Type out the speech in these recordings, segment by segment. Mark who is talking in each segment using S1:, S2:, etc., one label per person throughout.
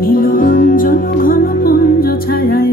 S1: নীল অঞ্জন ঘন পুঞ্জ ছায়ায়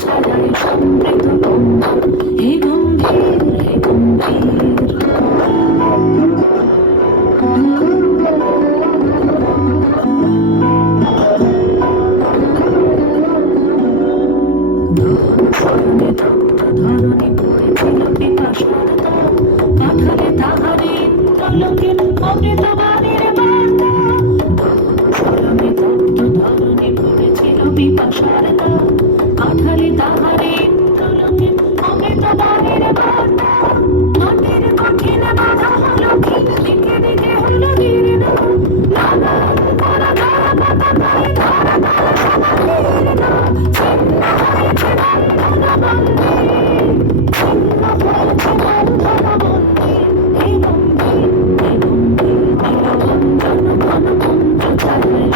S1: ছড়াই সমৃত বন্ধু হে গম্ভীর হে গম্ভীর Thank you.